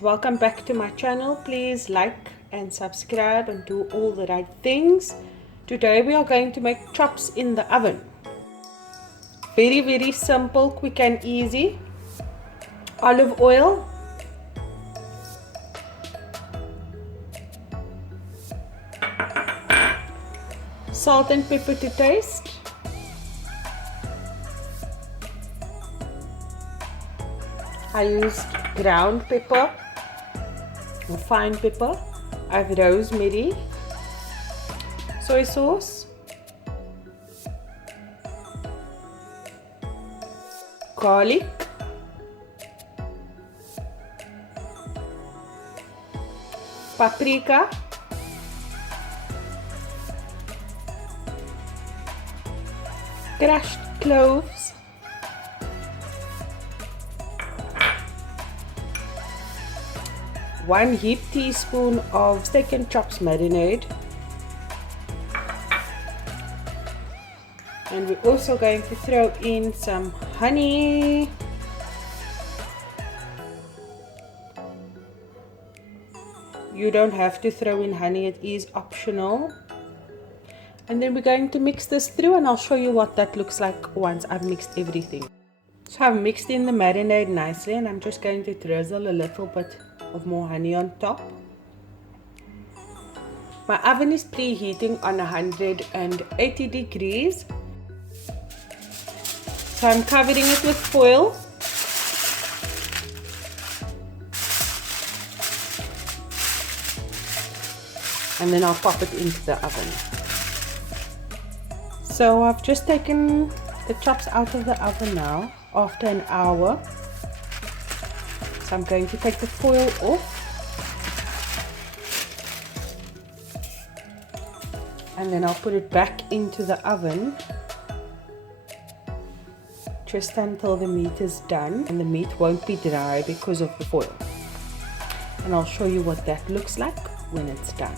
Welcome back to my channel. Please like and subscribe and do all the right things. Today we are going to make chops in the oven. Very simple, quick and easy. Olive oil, salt and pepper to taste, I used ground pepper or fine pepper. I have rosemary, soy sauce, garlic, paprika, crushed cloves, one heaped teaspoon of steak and chops marinade, and we're also going to throw in some honey, you don't have to throw in honey, it is optional. And then we're going to mix this through, and I'll show you what that looks like once I've mixed everything. So I've mixed in the marinade nicely, and I'm just going to drizzle a little bit of more honey on top. My oven is preheating on 180 degrees. So I'm covering it with foil. And then I'll pop it into the oven. So I've just taken the chops out of the oven now after an hour. So I'm going to take the foil off. And then I'll put it back into the oven just until the meat is done, and the meat won't be dry because of the foil. And I'll show you what that looks like when it's done.